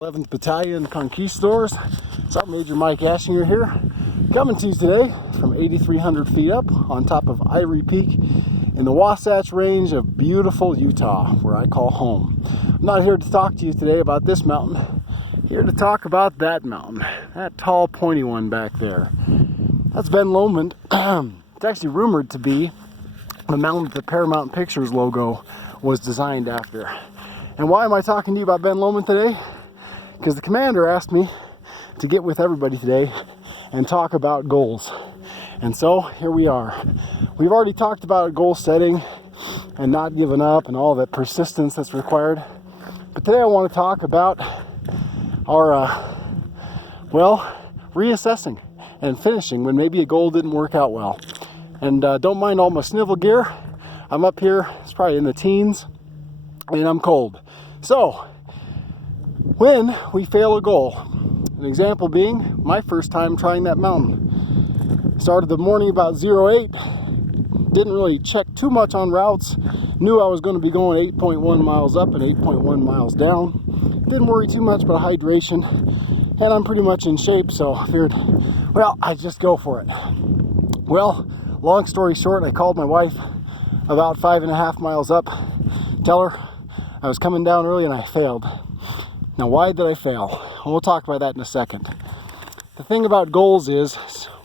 11th Battalion Conquistadors. Sergeant Major Mike Ashinger here, coming to you today from 8,300 feet up on top of Ivory Peak in the Wasatch Range of beautiful Utah, where I call home. I'm not here to talk to you today about this mountain, here to talk about that mountain, that tall pointy one back there. That's Ben Lomond. It's actually rumored to be the mountain that the Paramount Pictures logo was designed after. And why am I talking to you about Ben Lomond today? Because the commander asked me to get with everybody today and talk about goals. And so here we are. We've already talked about goal setting and not giving up and all that persistence that's required. But today I want to talk about our, reassessing and finishing when maybe a goal didn't work out well. And don't mind all my snivel gear. I'm up here, it's probably in the teens, and I'm cold. So, when we fail a goal, an example being my first time trying that mountain. Started the morning about 08, didn't really check too much on routes, knew I was going to be going 8.1 miles up and 8.1 miles down. Didn't worry too much about hydration, and I'm pretty much in shape, so I figured, I just go for it. Well, long story short, I called my wife about 5.5 miles up, tell her I was coming down early and I failed. Now, why did I fail? We'll talk about that in a second. The thing about goals is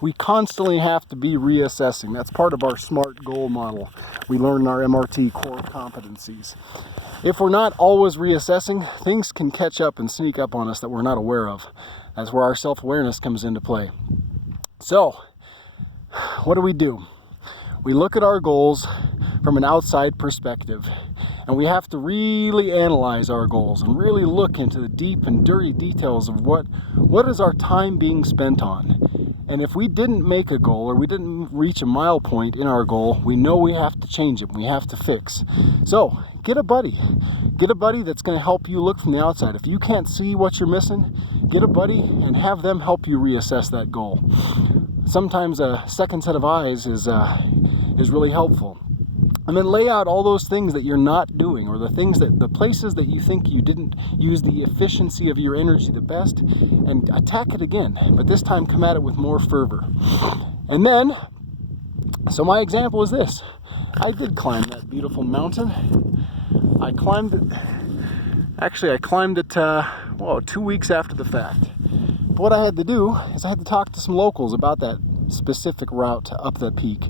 we constantly have to be reassessing. That's part of our SMART goal model we learn in our MRT core competencies. If we're not always reassessing, things can catch up and sneak up on us that we're not aware of. That's where our self-awareness comes into play. So, what do? We look at our goals from an outside perspective. And we have to really analyze our goals and really look into the deep and dirty details of what is our time being spent on. And if we didn't make a goal or we didn't reach a mile point in our goal, we know we have to change it, we have to fix. So get a buddy. Get a buddy that's going to help you look from the outside. If you can't see what you're missing, get a buddy and have them help you reassess that goal. Sometimes a second set of eyes is really helpful. And then lay out all those things that you're not doing, or the places that you think you didn't use the efficiency of your energy the best, and attack it again, but this time come at it with more fervor. And then, so my example is this. I did climb that beautiful mountain. I climbed it 2 weeks after the fact. But what I had to do is I had to talk to some locals about that specific route up the peak,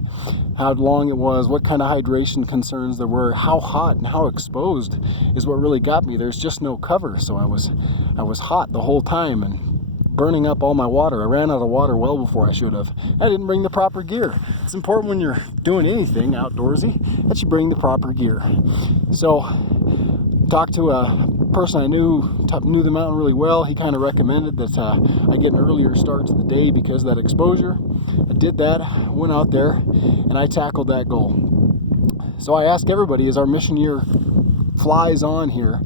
how long it was, what kind of hydration concerns there were, how hot and how exposed is what really got me. There's just no cover, so I was hot the whole time and burning up all my water. I ran out of water well before I should have. I didn't bring the proper gear. It's important when you're doing anything outdoorsy that you bring the proper gear. So talked to a person I knew the mountain really well. He kind of recommended that I get an earlier start to the day because of that exposure. I did that, went out there, and I tackled that goal. So I ask everybody as our mission year flies on here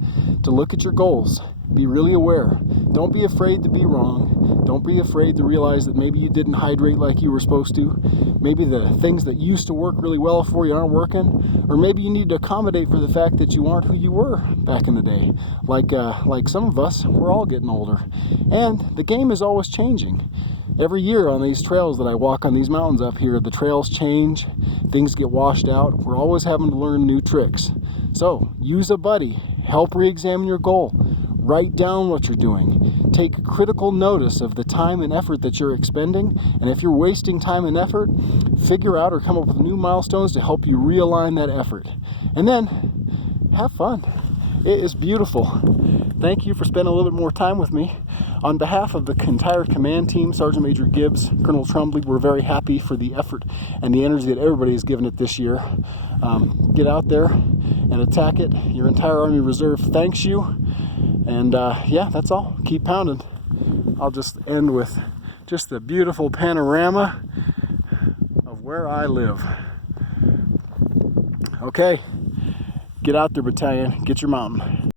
to look at your goals. Be really aware. Don't be afraid to be wrong. Don't be afraid to realize that maybe you didn't hydrate like you were supposed to. Maybe the things that used to work really well for you aren't working. Or maybe you need to accommodate for the fact that you aren't who you were back in the day. Like some of us, we're all getting older. And the game is always changing. Every year on these trails that I walk on these mountains up here, the trails change, things get washed out. We're always having to learn new tricks. So use a buddy, help re-examine your goal, write down what you're doing, take critical notice of the time and effort that you're expending, and if you're wasting time and effort, figure out or come up with new milestones to help you realign that effort. And then have fun. It is beautiful. Thank you for spending a little bit more time with me. On behalf of the entire command team, Sergeant Major Gibbs, Colonel Trumbley, we're very happy for the effort and the energy that everybody has given it this year. Get out there and attack it. Your entire Army Reserve thanks you. And that's all. Keep pounding. I'll just end with just the beautiful panorama of where I live. Okay, get out there, battalion. Get your mountain.